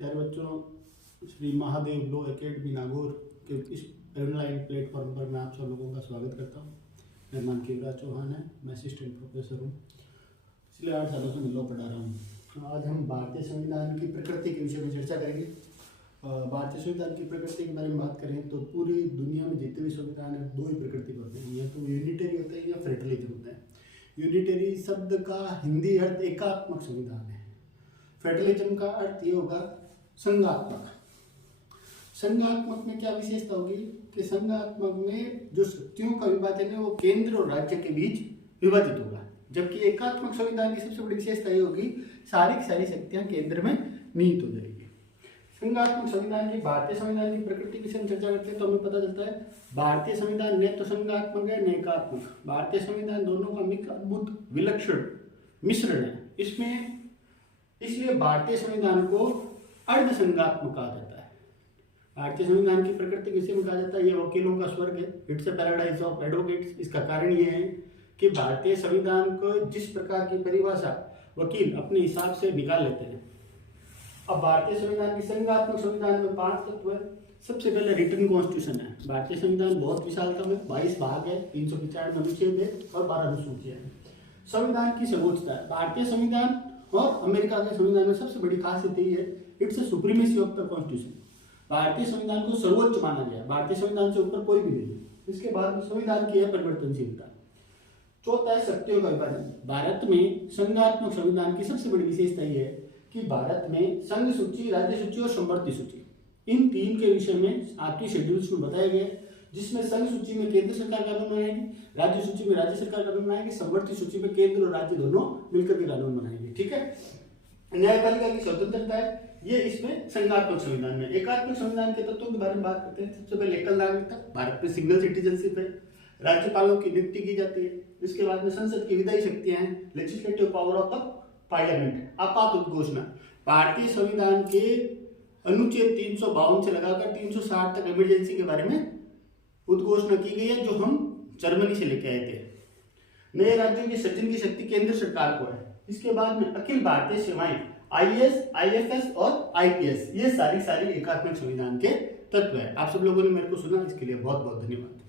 प्यारे बच्चों, Shri Mahadev law academy Nagaur के इस ऑनलाइन प्लेटफॉर्म पर मैं आप सब लोगों का स्वागत करता हूँ। मेरा नाम केवराज चौहान है, मैं असिस्टेंट प्रोफेसर हूँ। पिछले 8 सालों से मैं लॉ पढ़ा रहा हूँ। आज हम भारतीय संविधान की प्रकृति के विषय में चर्चा करेंगे। भारतीय संविधान की प्रकृति के बारे में बात करें तो पूरी दुनिया में जितने भी संविधान है 2 ही प्रकृति के होते हैं, या तो यूनिटरी होते हैं या फेडरलिज्म होते हैं। यूनिटरी शब्द का हिंदी अर्थ एकात्मक संविधान है। फेडरलिज्म का अर्थ ये होगा संघात्मक। संघात्मक में क्या विशेषता होगी कि संघात्मक में जो शक्तियों का विभाजन है वो केंद्र और राज्य के बीच विभाजित होगा, जबकि एकात्मक संविधान की सबसे बड़ी विशेषता ये होगी सारी शक्तियां केंद्र में निहित हो जाएगी। संघात्मक संविधान की भारतीय संविधान की प्रकृति की चर्चा करते हैं तो हमें पता चलता है भारतीय संविधान न तो संघात्मक है न एकात्मक। भारतीय संविधान दोनों का अद्भुत विलक्षण मिश्रण है। इसलिए भारतीय संविधान को अर्ध संघात्मक कहा जाता है। भारतीय संविधान की प्रकृति किसे में कहा जाता है, ये वकीलों का स्वर्ग है, it's a paradise of advocates. इसका कारण ये है कि भारतीय संविधान को जिस प्रकार की परिभाषा वकील अपने हिसाब से निकाल लेते हैं। अब भारतीय संविधान की संघात्मक संविधान में 5 तत्व है। सबसे पहले रिटन कॉन्स्टिट्यूशन है। भारतीय संविधान बहुत विशालतम है, 22 भाग है, 395 अनुच्छेद है और 12 अनुसूचियां है। संविधान की सर्वोच्चता है। भारतीय संविधान और अमेरिका के संविधान में सबसे बड़ी खासियत यही है, it's a supremacy of the constitution. भारतीय संविधान को सर्वोच्च माना गया, भारतीय संविधान से ऊपर कोई भी नहीं है। इसके बाद संविधान की है परिवर्तनशीलता। चौथा है शक्तियों का विभाजन। भारत में संघात्मक संविधान की सबसे बड़ी विशेषता यह है कि भारत में संघ सूची, राज्य सूची और समवर्ती सूची, इन 3 के विषय में 8वीं शेड्यूल्स में बताया गया, जिसमें संघ सूची में केंद्र सरकार कानून बनाएगी, राज्य सूची में राज्य सरकार कानून बनाएगी, समवर्ती सूची में केंद्र और राज्य दोनों मिलकर के कानून बनाएंगे। ठीक है। न्यायपालिका की स्वतंत्रता है, ये इसमें संघात्मक संविधान में। एकात्मक संविधान के तत्वों के बारे में बात करते हैं। सबसे पहले एकल नागरिकता, भारत में सिंगल सिटीजनशिप है, राज्यपालों की नियुक्ति की जाती है। इसके बाद में संसद की विधायी शक्तियां हैं, legislative power of the parliament. आपात उद्घोषणा, भारतीय संविधान के अनुच्छेद 352 से लगाकर 360 तक इमरजेंसी के बारे में उद्घोषणा की गई है, जो हम जर्मनी से लेके आए थे। नए राज्यों की सृजन की शक्ति केंद्र सरकार को है। इसके बाद में अखिल भारतीय सेवाएं, आईएएस, आईएफएस और आईपीएस, ये सारी एकात्मक संविधान के तत्व है। आप सब लोगों ने मेरे को सुना, इसके लिए बहुत बहुत धन्यवाद।